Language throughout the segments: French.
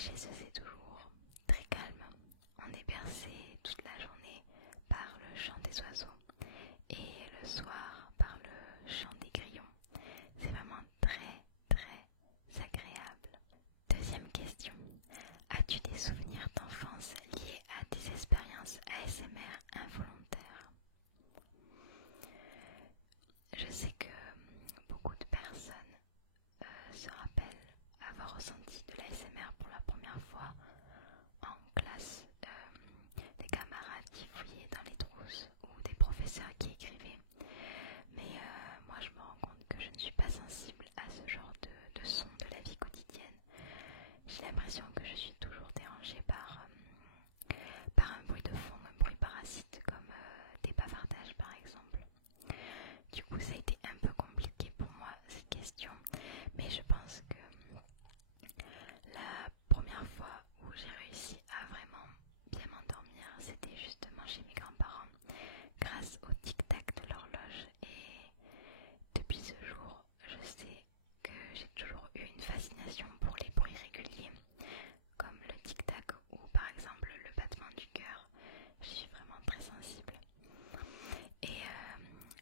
Chez eux, c'est toujours très calme. On est bercé toute la journée par le chant des oiseaux et le soir par le chant des grillons. C'est vraiment très très agréable. Deuxième question. As-tu des souvenirs d'enfance liés à des expériences ASMR involontaires? Je sais que beaucoup de personnes se rappellent avoir ressenti de l'ASMR pour la première fois en classe, des camarades qui fouillaient dans les trousses ou des professeurs qui écrivaient. Mais moi je me rends compte que je ne suis pas sensible à ce genre de son de la vie quotidienne. J'ai l'impression que je suis toujours dérangée par un bruit de fond, un bruit parasite comme des bavardages par exemple. Du coup ça a été un peu compliqué pour moi cette question, mais je pense que la première fois où j'ai réussi à vraiment bien m'endormir, c'était justement chez mes grands-parents grâce au tic-tac de l'horloge. Et depuis ce jour, je sais que j'ai toujours eu une fascination pour les bruits réguliers comme le tic-tac ou par exemple le battement du cœur. Je suis vraiment très sensible. Et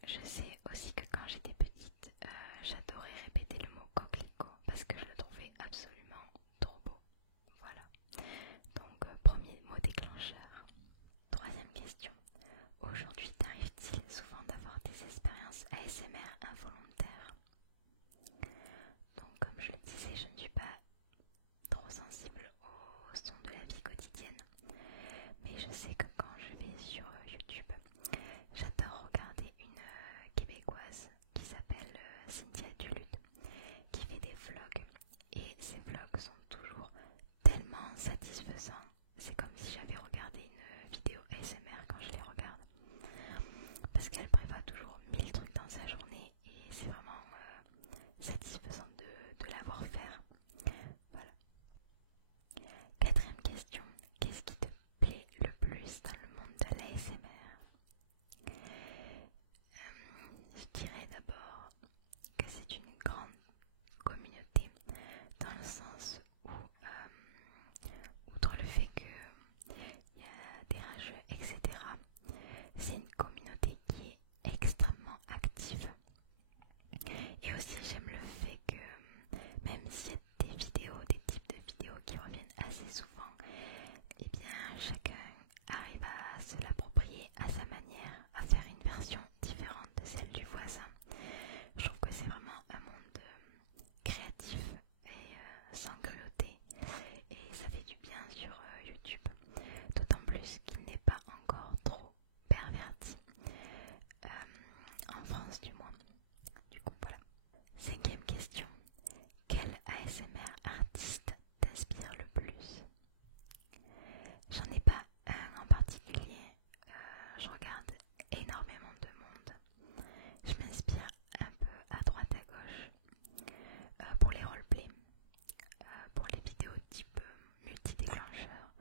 je sais aussi que quand j'étais petite, j'adorais répéter le mot coquelicot parce que je le trouvais absolument trop beau. Voilà. Donc premier mot déclencheur. Troisième question. Aujourd'hui, t'arrive-t-il souvent d'avoir des expériences ASMR involontaires? Donc comme je le disais, je ne suis pas trop sensible au son de la vie quotidienne. Mais je sais que quand je vais sur YouTube, j'adore regarder une québécoise qui s'appelle Cynthia Duluth, qui fait des vlogs. Et ces vlogs sont toujours tellement satisfaisants. C'est comme si j'avais regardé une vidéo ASMR quand je les regarde. Parce qu'elle prévoit toujours 1000 trucs dans sa journée et c'est vraiment satisfaisant de la voir faire. Voilà. Quatrième question. Qu'est-ce qui te plaît le plus dans le monde de l'ASMR? Je dirais d'abord que c'est une grande communauté dans le sens où, outre le fait qu'il y a des rageux, etc., c'est une communauté qui est extrêmement active. Et aussi j'aime le fait que même s'il y a des vidéos, des types de vidéos qui reviennent assez souvent, eh bien chacun arrive à se l'approprier à sa manière, à faire une version différente de celle du voisin. Je trouve que c'est vraiment un monde créatif et sans cruauté, et ça fait du bien sur YouTube, d'autant plus qu'il n'est pas encore trop perverti, en France du moins. Du coup voilà. Cinquième question. Quel ASMR artiste t'inspire le plus? J'en ai pas un en particulier. Je regarde énormément de monde. Je m'inspire un peu à droite à gauche pour les roleplays, pour les vidéos type multi-déclencheur.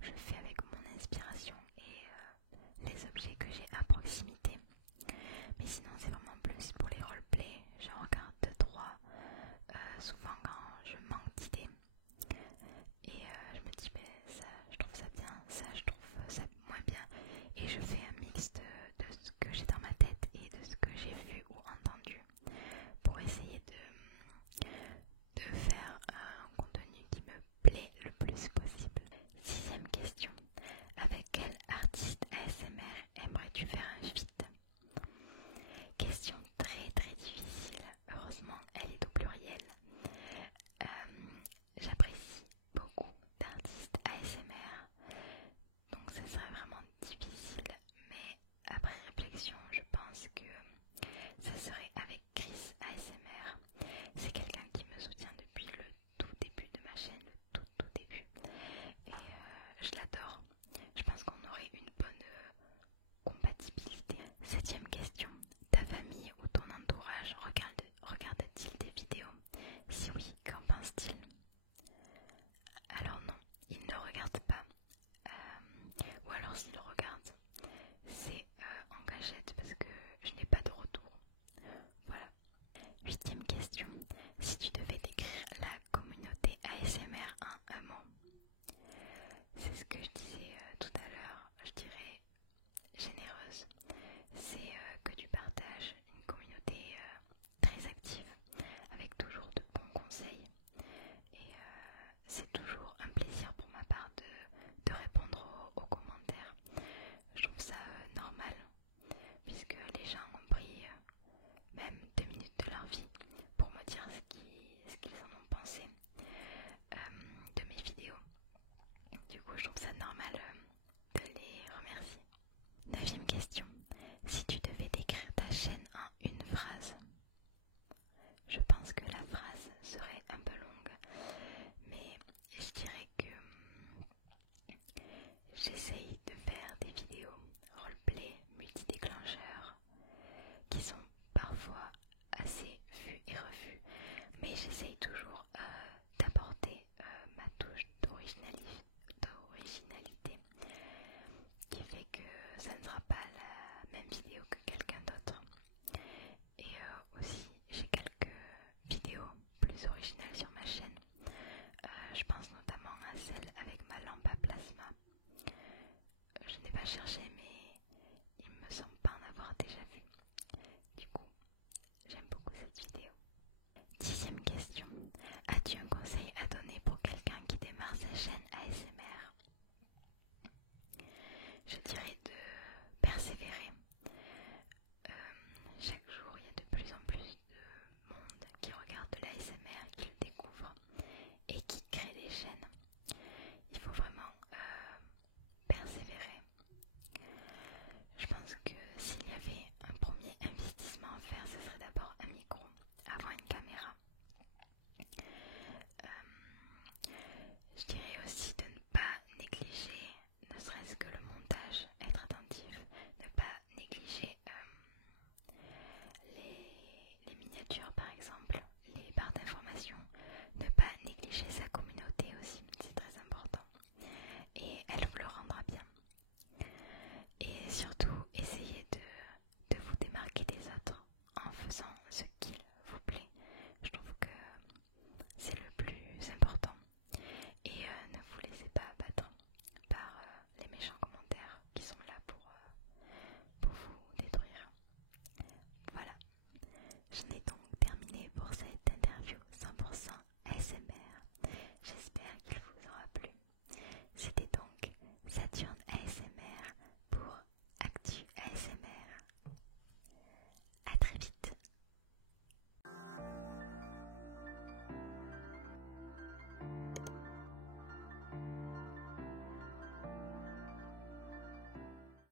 Je fais avec mon inspiration et les objets que j'ai à proximité. Mais sinon c'est vraiment plus pour les roleplays. Je regarde 2-3 souvent quand je manque d'idées. Et je me dis, ben, ça, je trouve ça bien, ça, je trouve ça moins bien. Et je fais un mix de ce que j'ai dans ma tête et de ce que j'ai vu ou entendu pour essayer de faire un contenu qui me plaît le plus possible. Sixième question. Avec quel artiste ASMR aimerais-tu faire un feat? Question très très difficile. Heureusement, elle est au pluriel. plus originales sur ma chaîne. Je pense notamment à celle avec ma lampe à plasma. Je n'ai pas cherché